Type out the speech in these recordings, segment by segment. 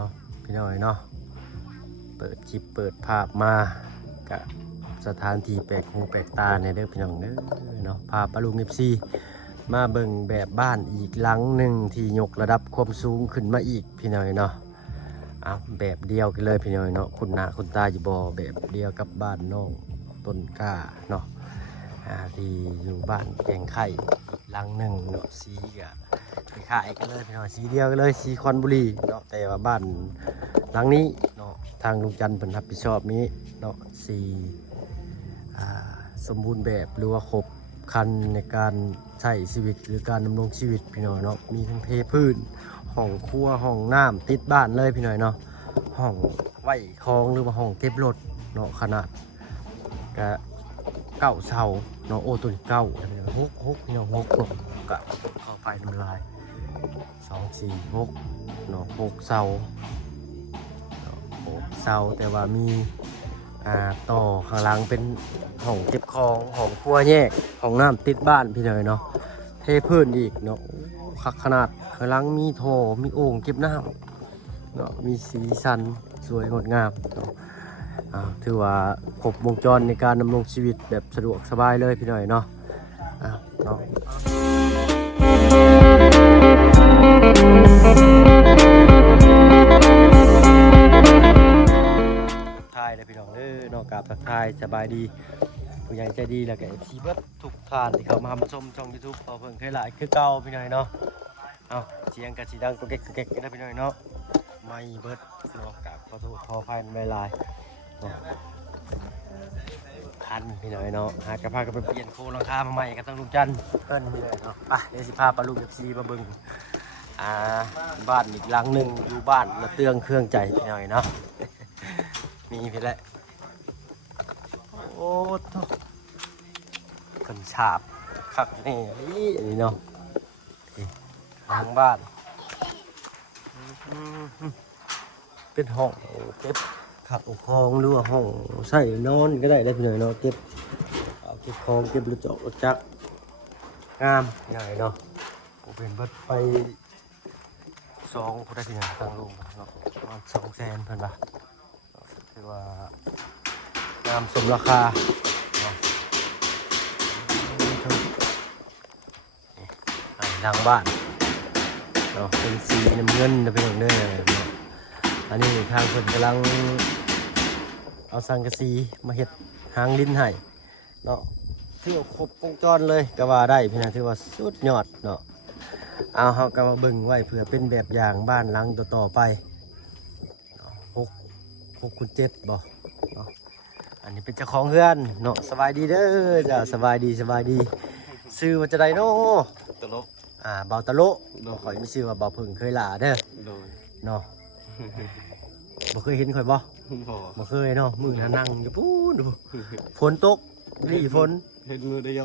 เอาพี่น้อยเนาะเปิดคลิปเปิดภาพมากับสถานที่แปลกหูแปลกตาเนี่ยเด้อพี่น้องเด้อเนาะพาปลาลุงFCมาเบิ่งแบบบ้านอีกหลังหนึ่งที่ยกระดับความสูงขึ้นมาอีกพี่น้อยเนาะเอาแบบเดียวกันเลยพี่น้อยเนาะคุณหน้าคุณตาอยู่บ่แบบเดียวกับบ้านน้องต้นกล้าเนาะที่อยู่บ้านแกงไข่อีกหลังหนึ่งเนาะสีก็คล้ายๆกันเลยพี่น้อยสีเดียวกันเลยสีคอนบุรีเนาะแต่ว่าบ้านหลังนี้เนาะทางลุงจันทร์เพิ่นรับผิดชอบนี้เนาะสีสมบูรณ์แบบหรือว่าครบครันในการใช้ชีวิตหรือการดำรงชีวิตพี่น้อยเนาะมีทั้งเทพื้นห้องครัวห้องน้ำติดบ้านเลยพี่น้อยเนาะห้องไว้คลองหรือว่าห้องเก็บรถเนาะขนาดก็เก้าเสาเนาะโอ้ตัวนี้เก้าหกพี่น้องหกก็เข้าไปน้ำลาย2 4 6เนาะ6เสา6เสาแต่ว่ามีต่อข้างหลังเป็นห้องเก็บของห้องครัวแยกห้องน้ำติดบ้านพี่น้อยเนาะเทพื้นอีกเนาะคักขนาดข้างหลังมีโถมีโอ่งเก็บน้ำเนาะมีสีสันสวยงดงามเนาะถือว่าครบวงจรในการดำรงชีวิตแบบสะดวกสบายเลยพี่น้อยเนาะเนาะทายเลยพี่น้องนอกจากทักทายสบายดีผู้ใหญ่ใจดีแล้วก็FCเบิดทุกท่านที่เข้ามาชมช่อง YouTube เอาเพิ่งเคยหลายคือเก่าพี่น้อยเนาะเสียงกระสีดังก็เก๊กๆนะพี่น้อยเนาะไม่เบิดเนาะกับขอโทษขออภัยไม่ลายคันพี่น้อยเนาะหากระพากันไปเปลี่ยนโครงราคามาใหม่กันต้องลุงจันเพิ่นพี่น้อยเนาะไปเดี๋ยวสิพาปลาลุง FC มาเบิ่งบ้านอีกหลังหนึ่งอยู่บ้านละเตืองเครื่องใจพี่น้อยเนาะมีพี่แหละโอ้โหคนฉาบคักนี่นี่เนาะหลังบ้านเป็นห้องเก็บขับของหรือว่าห้องใส่นอนก็ได้ได้พี่หน่อยเนาะเก็บของเก็บรถจักรงามใหญ่เนาะผมเป็นบัดไป2ผู้ได้พี่หน่อยทางลุงเนาะประมาณ200,000เพิ่นป่ะถือว่างามสมราคาหลังบ้านเนาะเป็นสีน้ำเงินจะเป็นอย่างเด้ออันนี้ทางคนกำลังเอาสังกะสีมาเฮ็ดหางลิ้นให้เนาะถือว่าครบวงจรเลยก็ว่าได้พี่นะถือว่าสุดยอดเนาะเอาเฮาก็มาเบิ่งไว้เพื่อเป็นแบบอย่างบ้านหลังต่อไป6 คูณ 7บ่เนาะอันนี้เป็นเจ้าของเฮือนเนาะสบายดีเด้อจ้าสบายดีชื่อว่าจะได้เนาะตลกเบาตะโลข่อยมีชื่อว่าเบาพึ่งเคยหลาเด้อเนาะบ่เคยเห็นข่อยบ่เคยเนาะมือนั่งอยู่ปู๊ดูฝนตกนี่ฝนเห็นมือเดีย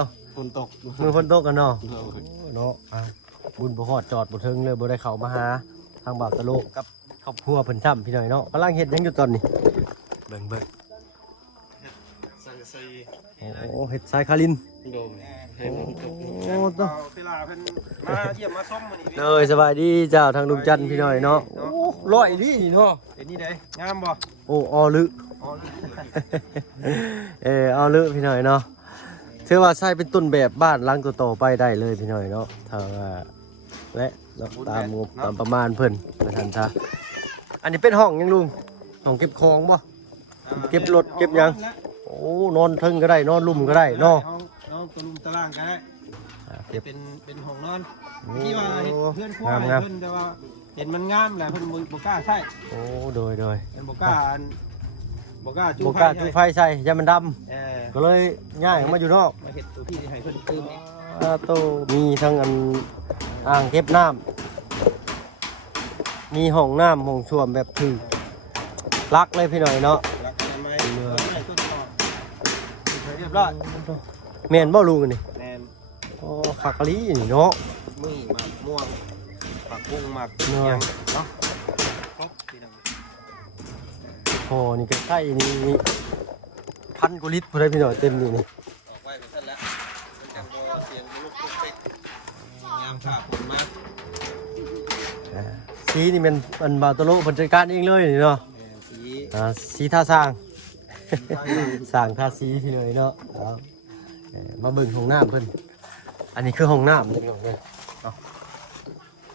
วฝนตกมือฝนตกกันเนาะเนาะบุญบ่ฮอดจอดบ่ถึงเลยบ่ได้เข้ามาหาทางเบาตะโลกับครอบครัวเพิ่นซ้ำพี่น้อยเนาะกำลังเฮ็ดหยังอยู่ตอนนี้เบิ่งสังกะสี โอ้เฮ็ดสายคาลินโดนเห็นโอ้ตเวลาเพิ่นมาเยี่ยมมาส้มมื้อนี้เลยสบายดีเจ้าทางลุงจันทร์พี่น้อยเนาะโอ้ร้อยนี่เนาะเป็นนี่ได้งามบ่โอ้อลึอลึพี่น้อยเนาะถือว่าใช้เป็นต้นแบบบ้านหลังต่อไปได้เลยพี่น้อยเนาะถ้าว่าและตามงบตามประมาณเพิ่นนะท่านท่าอันนี้เป็นห้องยังลุงห้องเก็บของบ่เก็บรถเก็บยังโอ้นอนทึ่งก็ได้นอนลุ่มก็ได้เนาะนอนตัวลุ่มตารางก็ได้เป็นห้องนอนที่ว่าเพื่อนครัวเพิ่นแต่ว่าเห็นมันงามแหละเพิ่นบ่กล้าใช้โอ้โดยเป็นบ่กล้าจุไฟใส่ยามันดำก็เลยง่ายมาอยู่นอกมาเฮ็ดตัวที่ให้เพิ่นตื่นโตมีทั้งอ่างเก็บน้ำมีห้องน้ำห้องส้วมแบบถึงรักเลยพี่หน่อยเนาะเรียบร้อยแม่นบ่ลุงอันนี้แม่นโอ้ขักกะลีนี่เนาะมือหมักม่วงหมักกุ้งหมักยังเนาะครบพี่น้องโอ้นี่ใกล้ๆนี่1,000 กว่าลิตรพอได้พี่หน่อยเต็มนี่ออกไว้เป็นเส้นแล้วจังบ่เสียงลูกตุ๊กติ๊กงามภาพผลมาก สีนี่มันบาตโลเพิ่นจัดการเองเลยนี่เนาะ สี สีท่าสร้าง สร้างท่าสีพี่เลยเนาะครับมาเบิ่งห้องน้ำเพิ่นอันนี้คือห้องน้ำนี่พี่น้องเด้อเนาะ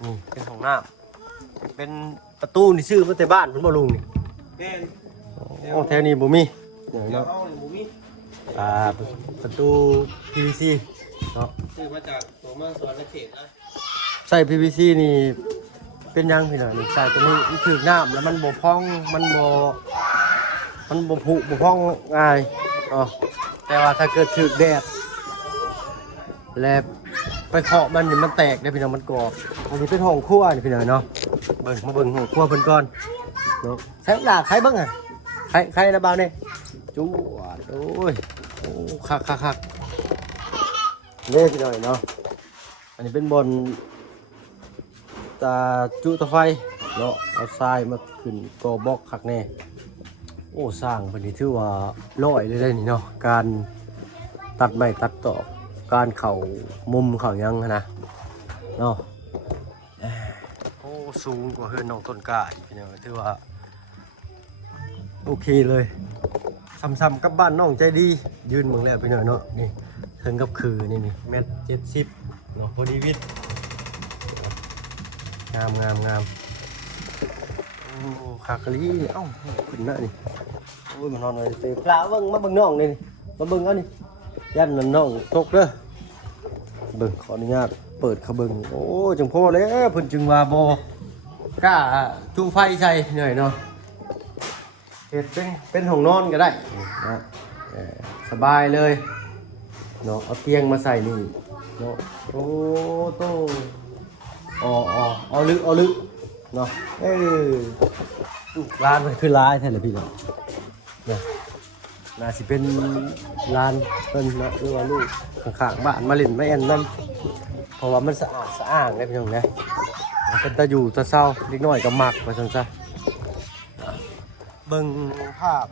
นี่เป็นห้องน้ำเป็นประตูนี่ซื้อมาแต่บ้านเพิ่นบ่ลุงนี่ แม่น โอ้แถวนี้บ่มี เดี๋ยว เนาะ เอาหมูมิ ประตู PVC เนาะ ซื้อมาจากตัวเมืองสวรรณเขตนะ ใส่ PVC นี่เป็นยังพี่น้องนี่ใส่ตัวนี้มันถึกน้ำแล้วมันบ่พองมันบ่ผุบ่พองง่ายเนาะแต่ว่าถ้าเกิดถึกแดดแล้วไปเคาะมันนี่มันแตกได้พี่น้องมันกรอบอันนี้เป็นห้องครัวนี่พี่น้องเนาะมาเบิ่งห้องครัวเพิ่นก่อนเนาะใช้หลาใครเบิ่งอ่ะใครระบาวนี่จุ๊วดโอ้ยโอ้คักเล่พี่น้องเนาะอันนี้เป็นบนตาจุตะไฟเนาะเอาทรายมาขึ้นก่อบล็อกคักแน่โอ้สร้างเพิ่นนี่ถือว่าร้อยเลยนี่เนาะการตัดไม้ตัดตอกการเข่ามุมเข่ายังนะเนาะโอ้สูงกว่าเฮือนน้องต้นกล้าอีกพี่น้องถือว่าโอเคเลยซ้ำๆกับบ้านน้องใจดียืนเมืองแล้วพี่น้องเนาะนี่ถึงกับคือนี่1.70 เนาะพอดีวิทย์งามโอ้ขากะลีเอ้าขึ้นหน้านี่โอ้ยมันนอนเลยเตะปลาเบิ่งมาเบิ่งน้องนี่มาเบิ่งเอานี่ยันน้องตกเด้อเบิ่งขออนุญาตเปิดเขาเบิ่งโอ้จังพ่อแล้วเพิ่นจึงว่าบ่กล้าจูไฟใส่หน่อยเนาะเฮ็ดเป็นห้องนอนก็ได้นะสบายเลยเนาะเอาเตียงมาใส่นี่เนาะโอ้โตเอาลึกเนาะร้านมันคือร้านแท้เลยพี่เนาะนะน่าสิเป็นร้านเพิ่นนะหรือว่าลูกข้างๆบ้านมาเล่นมาแอนนั่นเพราะว่ามันสะอาดสะอ้างได้พี่น้องนะเป็นตาอยู่ตาเศร้าเล็กน้อยก็มักว่าซั่นซะเบิ่งภาพ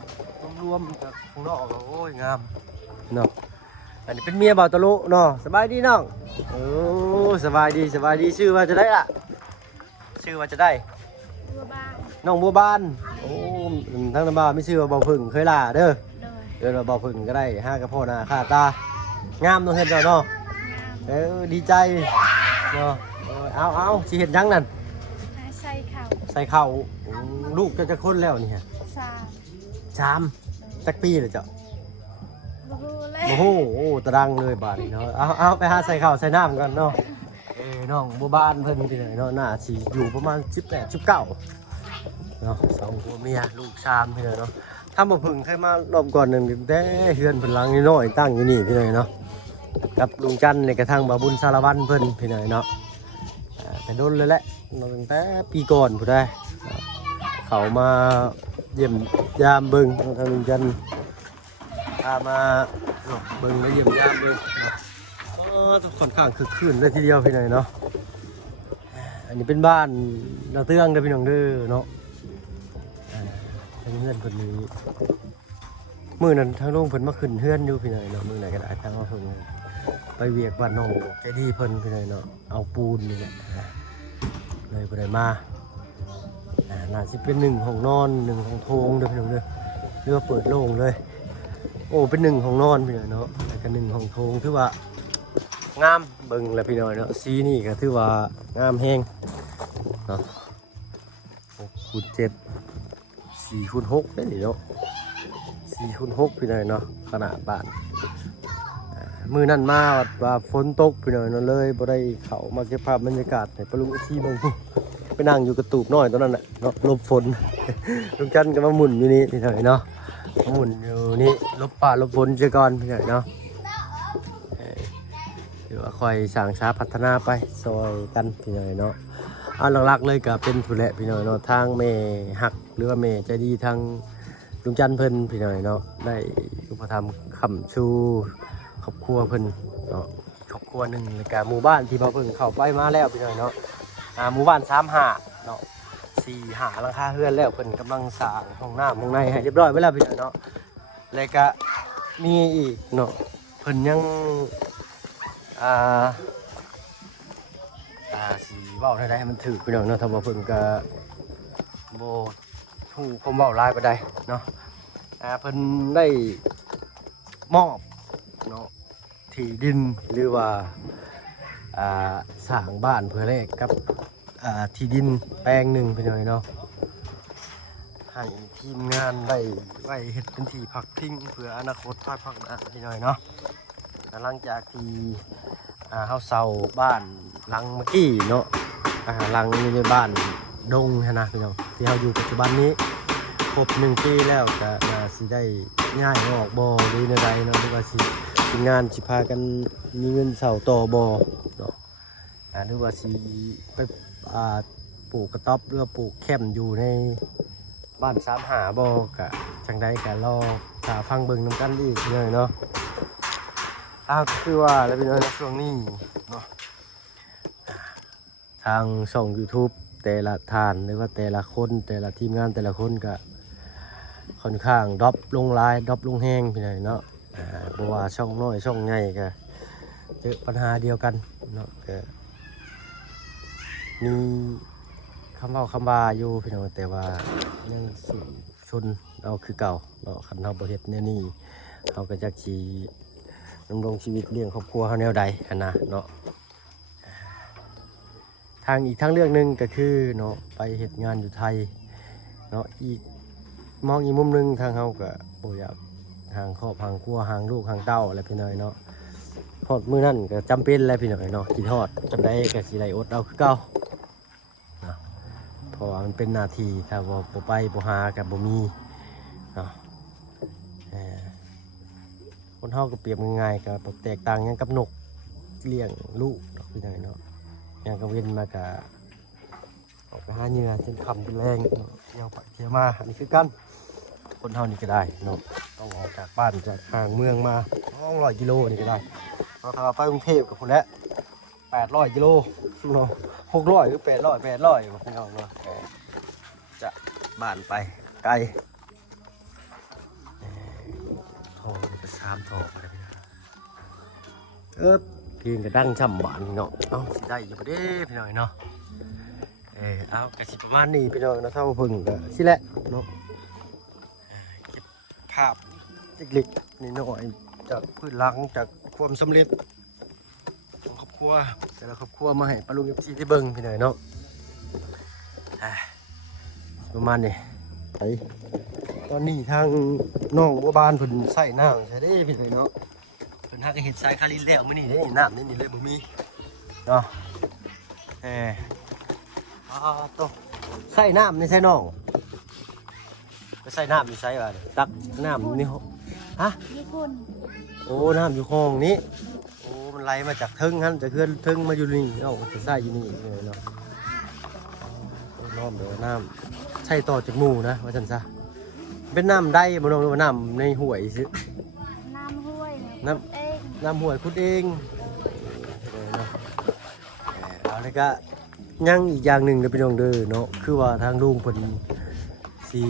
รวมๆกับข้างนอกก็โอ้ยงามเนาะอันนี้เป็นเมียบ่าวตะลุเนาะสบายดีน้องโอ้สบายดีชื่อว่าจะได้ล่ะชื่อว่าจะได้บัวบาน น้องบัวบานโอ้ทั้งน้ำบ้าไม่ชื่อว่าบ่าวพึ่งเคยล่ะเด้อ โดย เดินมาบ่าวพึ่งก็ได้ห้ากระพ่อหน้าค่าตางามเนาะเฮ็ดเนาะ งาม ดีใจเนาะเอาสิเฮ็ดยังนั่น ให้ใส่เข่า ใส่ข้าวลูกจะคนแล้วนี่ฮะ ซา ชามจักปีเลยเจ้า บูฮูเลย โอ้โหตะดังเลยบาดนี้เนาะเอาไปหาใส่ข้าวใส่น้ำกันเนาะน้องบัวบานเพิ่นที่ไหนเนาะน่าสิอยู่ประมาณ18 19เนาะสองผัวเมียลูกชามพี่เนาะถ้าบ่พึ่งใครมารอบก่อนนึงแต่เฮือนเพิ่นหลังน้อยตั้งอยู่นี่พี่เนาะกับลุงจันทร์นี่กระทั่งบ่าวบุญสารวัตรเพิ่นพี่เนาะเป็นโดนเลยแหละตั้งแต่ปีก่อนผู้ใดเขามาเยี่ยมยามเบิ่งทางลุงจันทร์พามาเบิ่งมาเยี่ยมยามเบิ่งเนาะค่อนข้างคึกคืนเลยทีเดียวพี่เนาะอันนี้เป็นบ้านนาเตื้องเด้อพี่น้องเด้อเนาะทางเฮือนเพิ่นนี้มื้อนั้นทางโรงเพิ่นมาขึ้นเฮือนอยู่พี่น้องเนาะมื้อไหนก็ได้ทางว่าเพิ่นไปเวียกบ้านน้องแกดีเพิ่นพี่น้องเนาะเอาปูนนี่แหละเลยบ่ได้มาน่าสิเป็น1ห้องนอน1ห้องโถงเด้อพี่น้องเด้อเรือว่าเปิดโล่งเลยโอ้เป็น1ห้องนอนพี่น้องเนาะแล้วก็1ห้องโถงถือว่างามเบิ่งแล้วพี่น้องเนาะสีนี่ก็ถือว่างามแฮงเนาะ6x7 4x6ได้นี่เนาะ4x6พี่น้อยเนาะขนาดบ้านมือนั่นมาว่าฝนตกพี่น้อยเนาะเลยบ่ได้เข้ามาเก็บภาพบรรยากาศให้ปลุงที่เบิ่งไปนั่งอยู่กระตูบน้อยตอนนั้นน่ะเนาะหลบฝน ลุงจันทร์ก็มาหมุนอยู่นี่พี่น้อยเนาะมาหมุนอยู่นี่หลบป่าหลบฝนเสียก่อนพี่น้อยเนาะเดี๋ยวค่อยสร้างสาพัฒนาไปซอยกันพี่น้อยเนาะหลักๆเลยก็เป็นผู้แหละพี่น้อยเนาะทางแม่ฮักหรือว่าแม่ใจดีทางลุงจันทร์เพิ่นพี่น้อยเนาะได้อุปถัมภ์ค้ำชูครอบครัวเพิ่นเนาะครอบครัวหนึ่งแล้วก็หมู่บ้านที่เราเพิ่งเข้าไปมาแล้วพี่น้อยเนาะหมู่บ้าน35เนาะ4-5หลังคาเรือนแล้วเพิ่นกำลังสร้างห้องน้ำห้องในให้เรียบร้อยไว้แล้วพี่น้อยเนาะแล้วก็มีอีกเนาะเพิ่นยัง สีเว้าได้ให้มันถือพี่น้องเนาะถ้าว่าเพิ่นก็บ่ฮู้ความเว้าหลายปานใดเนาะเพิ่นได้มอบเนาะที่ดินหรือว่าสร้างบ้านเพื่อแลกกับที่ดินแปลงหนึ่งพี่น้องเนาะให้ทีมงานได้ไว้เฮ็ดเป็นที่พักพิงเพื่ออนาคตภายภาคหน้าพี่น้องเนาะหลังจากที่เฮาเซาบ้านหลังเมื่อกี้เนาะหลังอยู่ในบ้านดงนะพี่น้องที่เฮาอยู่ปัจจุบันนี้ครบ1 ปีแล้วก็น่าสิได้ย้ายออกบ่หรือใดๆเนาะหรือว่าสิทีมงานสิพากันมีเงินเซาต่อบ่เนาะหรือว่าสิไปปลูกกระต๊อบหรือว่าปลูกแคมป์อยู่ในบ้าน3 หาบ่ก็จังได๋ก็รอถ้าฟังเบิ่งนำกันอีกเลยเนาะคือว่าแล้วพี่น้องช่วงนี้เนาะทางช่อง YouTube แต่ละท่านหรือว่าแต่ละคนแต่ละทีมงานแต่ละคนก็ค่อนข้างดรอปลงหลายดรอปลงแห้งพี่น้องเนาะเพราะว่าช่องน้อยช่องใหญ่ก็เจอปัญหาเดียวกันเนาะก็มีคำเว้าคำว่าอยู่พี่น้องแต่ว่ายังสิชนเอาคือเก่าเนาะคันเฮาบ่เฮ็ดแนวนี้เฮาก็จักสิดำรงชีวิตเลี้ยงครอบครัวเขาแนวใดนะเนาะอีกทางเลือกหนึ่งก็คือเนาะไปเฮ็ดงานอยู่ไทยเนาะมองอีกมุมหนึงทางเขาก็บ่อยากห่างครอบห่างครัวห่างลูกห่างเต้าอะไรพี่น้อยเนาะทอดมื้อนั้นก็จำเป็นแล้วพี่น้อยเนาะกินทอดจำได้ก็สิได้อดเอาคือเก่าเนาะเพราะว่ามันเป็นหน้าที่ถ้าบ่ไปบ่หาก็บ่มีเนาะคนเฮาก็เปรียบง่ายๆกับแตกต่างอย่างกับนกเลี้ยงลูกเนาะพี่น้อยเนาะอย่างกับเว้นมาก็ออกไปหาเหยื่อจนค่ำจนแรงเนาะเที่ยวไปเที่ยวมาอันนี้คือกันคนเฮานี่ก็ได้เนาะต้องออกจากบ้านจากห่างเมืองมา200 กิโลนี่ก็ได้เราถ้าไปกรุงเทพกับพุ่นแล้ว800 กิโลเนาะ600หรือ800พี่น้องเนาะจะบ้านไปไกลทองไป3 ทองอะไรพี่น้องเพียงกระดังช่ำหวานเนาะสิได้อยู่บ่เด้พี่น้องเนาะเอากระสิประมาณนี้พี่น้องนะเท่าพึ่งก็สิแหละเนาะเก็บภาพเล็กๆนิดหน่อยจากพื้นหลังจากความสำเร็จของครอบครัวแต่ละครอบครัวมาให้ปลุงFCที่เบิ่งพี่น้องเนาะประมาณนี้ไปตอนนี้ทางน้องบัวบานเพิ่นใส่น้ำใช่เด้พี่น้องเนาะเพิ่นหาก็เห็นสายคารินแล้วมื้อนี้เด้น้ำนี่เลยบ่มีเนาะโตใส่น้ำนี่ใส่น้องไปใส่น้ำนี่ใส่ว่าตักน้ำนี่ฮะ ญี่ปุ่น โอ้น้ำอยู่คลองนี้โอ้มันไหลมาจากเทิงฮั่นจากเขื่อนเทิงมาอยู่นี่เนาะจะใส่อยู่นี่เลยเนาะน้ำเดี๋ยวน้ำใส่ต่อจากหมู่นะว่าจันซะเป็นน้ำได้บ่น้องหรือว่าน้ำในห้วยซิ น้ำห้วยน้เนี่ยำห้วยขุดเองเนาะเอาเลยก็ยังอีกอย่างหนึ่งเด้อพี่น้องเด้อเนาะคือว่าทางลุงเพิ่นสิ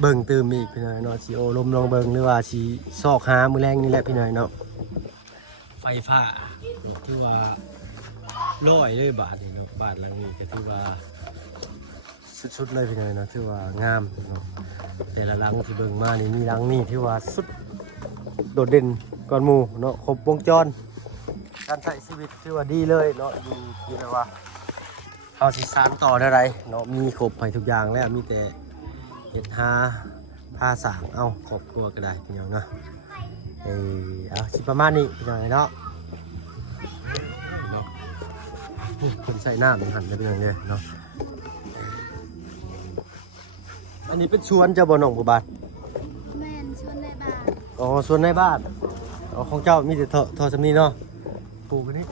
เบิ่งเติมอีกพี่น้องเนาะสิโอลมลองเบิ่งหรือว่าสิซอกหามื้อแรงนี่แหละพี่น้องเนาะไฟฟ้าที่ว่า100เลยบาทนี่เนาะบาทหลังนี้ก็ถือว่าสุดๆเลยพี่น้องเนาะถือว่างามเนาะแต่ละหลังที่เบิ่งมานี่มีหลังนี้ที่ว่าสุดโดดเด่นก่อนหมู่เนาะครบวงจรการใช้ชีวิตถือว่าดีเลยเนาะอยู่ที่ไหนว่าเอาสิสานต่อได้ไรเนาะมีครบให้ทุกอย่างแล้วมีแต่เห็ดหาผ้าสางเอาครอบครัวก็ได้พี่น้องเนาะเอาสิประมาณนี้พี่น้องเนาะคนใส่หน้ามันหันได้พี่น้องเลยเนาะอันนี้เป็นชวนเจ้าบ่อน้องบัวบาน แม่นชวนในบ้าน อ๋อส่วนในบ้านอ๋อของเจ้ามีแต่ทอสำนีเนาะปลูกอันนี้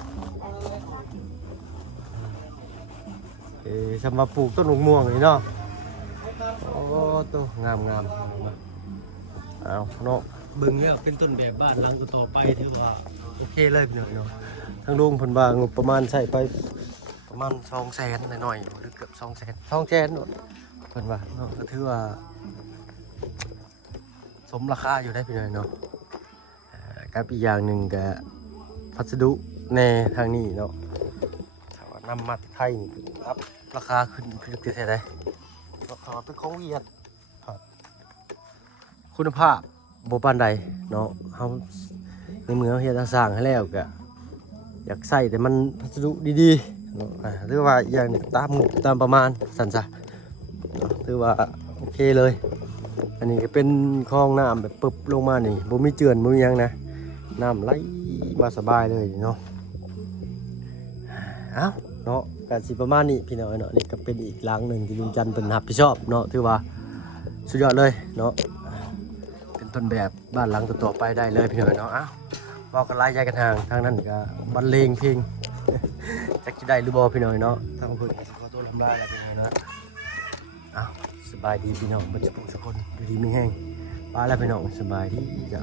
สำหรับปลูกต้นม่วงนี่เนาะโอ้ตัวงามเอาเนาะบึงเนี่ยเป็นต้นแบบบ้านหลังต่อไปถือว่าโอเคเลยพี่น้องเนาะทางลุงเพิ่นว่างบประมาณใส่ไปประมาณ200,000หน่อยๆหรือเกือบ200,000เนาะเพิ่นว่าเนาะก็ถือว่าสมราคาอยู่ได้พี่น้องเนาะกับอีกอย่างหนึ่งก็พัสดุในทางนี้เนาะ นำมาจากไทยนี่ครับราคาขึ้นคือแท้ได้ราคาเป็นของเวียดครับคุณภาพบ่ปานใดเนาะเฮาในเมืองเฮ็ดสร้างให้แล้วก็อยากใส่แต่มันพัสดุดีๆเนาะหรือว่าอย่างนี้ตามงบตามประมาณสั่นซะถือว่าโอเคเลยอันนี้ก็เป็นคลองน้ำแบบปึ๊บลงมานี่บ่มีเจือนบ่มีหยังนะน้ำไหลมาสบายเลยเนาะเอ้าเนาะก็สิประมาณนี้พี่น้องเนาะนี่ก็เป็นอีกหลังหนึ่งที่ลุงจันทร์เป็นรับผิดชอบเนาะถือว่าสุดยอดเลยเนาะเป็นต้นแบบบ้านหลังต่อๆไปได้เลยพี่น้องเนาะเอ้าบอกกันไล่ใจกันทางนั้นก็บรรเลงเพลง จักจะได้หรือบ่พี่น้องเนาะทางเพิ่นก็สิขอตัวลำลาแล้วพี่น้องเนาะเอ้าสบายดีพี่น้องบ่จะพบสักคนอยู่ดีมีแห้งไปแล้วพี่น้องสบายดีจ้ะ